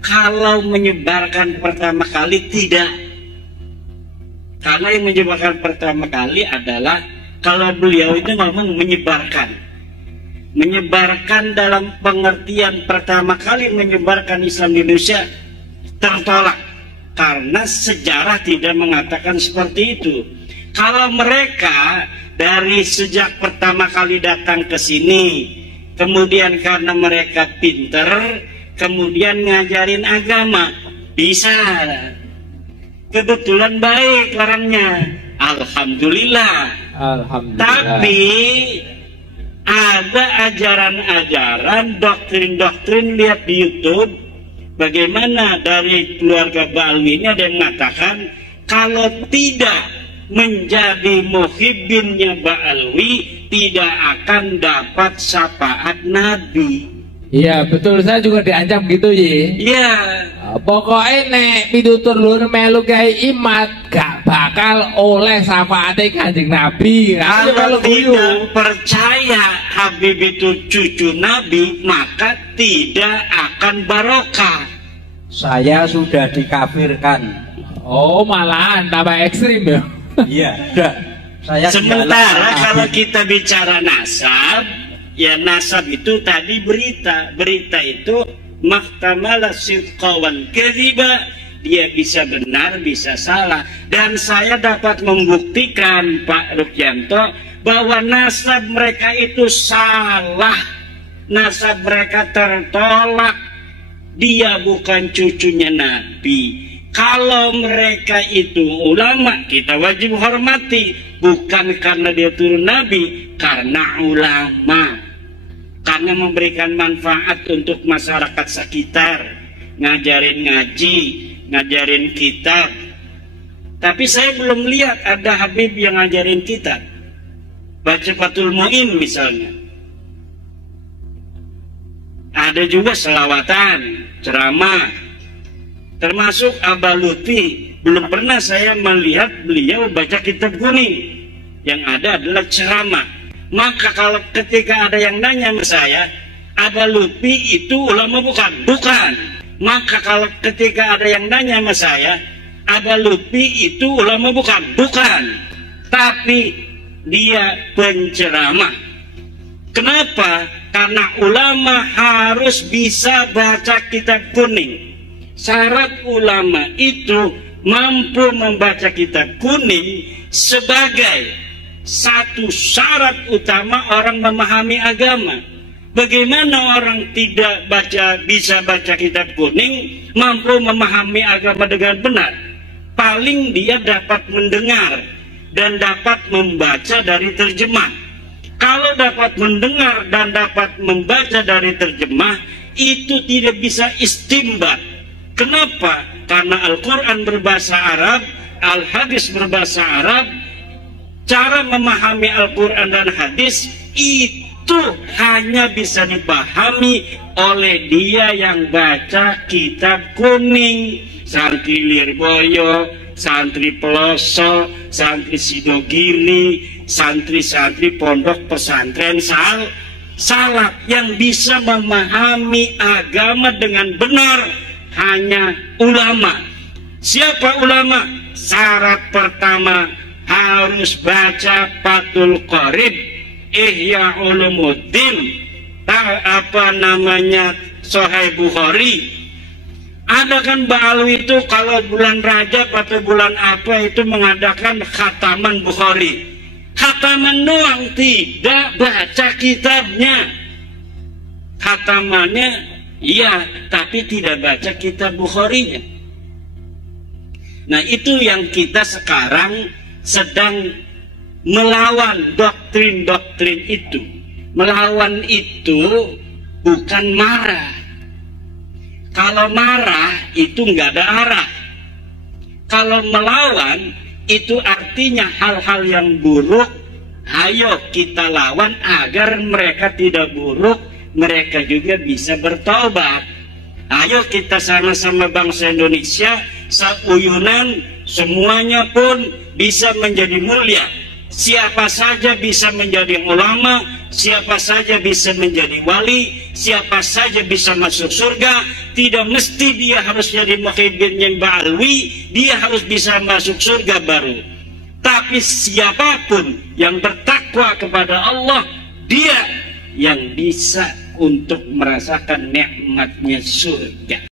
Kalau menyebarkan pertama kali tidak. Karena yang menyebarkan pertama kali adalah kalau beliau itu ngomong menyebarkan. Menyebarkan dalam pengertian pertama kali menyebarkan Islam di Indonesia tertolak. Karena sejarah tidak mengatakan seperti itu. Kalau mereka dari sejak pertama kali datang ke sini, kemudian karena mereka pinter, kemudian ngajarin agama, bisa. Kebetulan baik orangnya, alhamdulillah. Alhamdulillah. Tapi ada ajaran-ajaran, doktrin-doktrin, lihat di YouTube, bagaimana dari keluarga Ba'alwi ini ada yang mengatakan kalau tidak menjadi muhibbinnya Ba'alwi tidak akan dapat syafaat Nabi. Iya betul, saya juga diancam gitu ya. Iya. Pokoknya nek pitutur lur melu kayak imat gak bakal oleh syafaatnya Kanjeng Nabi. Kalau tidak percaya Habib itu cucu Nabi, maka tidak akan barokah. Saya sudah dikafirkan. Oh malahan tambah ekstrim ya. Iya, sudah. Saya sementara kalau kita bicara nasab, ya nasab itu tadi berita. Berita itu mahtamala sidqawan kadhiba, dia bisa benar, bisa salah. Dan saya dapat membuktikan Pak Rukyanto bahwa nasab mereka itu salah. Nasab mereka tertolak. Dia bukan cucunya Nabi. Kalau mereka itu ulama, kita wajib hormati. Bukan karena dia turun Nabi, karena ulama. Karena memberikan manfaat untuk masyarakat sekitar. Ngajarin ngaji, ngajarin kitab. Tapi saya belum lihat ada Habib yang ngajarin kitab. Baca Fathul Mu'in misalnya. Ada juga selawatan, ceramah. Termasuk Abah Lutfi, belum pernah saya melihat beliau baca kitab kuning. Yang ada adalah ceramah. Maka kalau ketika ada yang nanya sama saya, Abah Lutfi itu ulama bukan? Bukan. Maka kalau ketika ada yang nanya sama saya, Abah Lutfi itu ulama bukan? Bukan. Tapi dia penceramah. Kenapa? Karena ulama harus bisa baca kitab kuning. Syarat ulama itu mampu membaca kitab kuning sebagai satu syarat utama orang memahami agama. Bagaimana orang tidak bisa baca kitab kuning mampu memahami agama dengan benar? Paling dia dapat mendengar dan dapat membaca dari terjemah. Kalau dapat mendengar dan dapat membaca dari terjemah, itu tidak bisa istimbat. Kenapa? Karena Al-Quran berbahasa Arab, Al-Hadis berbahasa Arab. Cara memahami Al-Quran dan Hadis itu hanya bisa dipahami oleh dia yang baca kitab kuning. Santri Lirboyo, santri Peloso, santri Sidogiri, santri-santri pondok pesantren salaf yang bisa memahami agama dengan benar. Hanya ulama. Siapa ulama? Syarat pertama harus baca Fathul Qorib, Ihya Ulumuddin, Sahih Bukhari. Ada kan Ba'alwi itu kalau bulan Rajab atau bulan apa itu mengadakan khataman Bukhari. Khataman doang, tidak baca kitabnya. Khatamannya iya, tapi tidak baca kitab Bukharinya. Nah, itu yang kita sekarang sedang melawan doktrin-doktrin itu. Melawan itu bukan marah. Kalau marah itu nggak ada arah. Kalau melawan itu artinya hal-hal yang buruk, ayo kita lawan agar mereka tidak buruk, mereka juga bisa bertobat. Ayo kita sama-sama bangsa Indonesia, seuyunan, semuanya pun bisa menjadi mulia. Siapa saja bisa menjadi ulama, siapa saja bisa menjadi wali, siapa saja bisa masuk surga. Tidak mesti dia harus jadi Muhyiddin yang ba'alwi, dia harus bisa masuk surga baru. Tapi siapapun yang bertakwa kepada Allah, dia yang bisa untuk merasakan nikmatnya surga.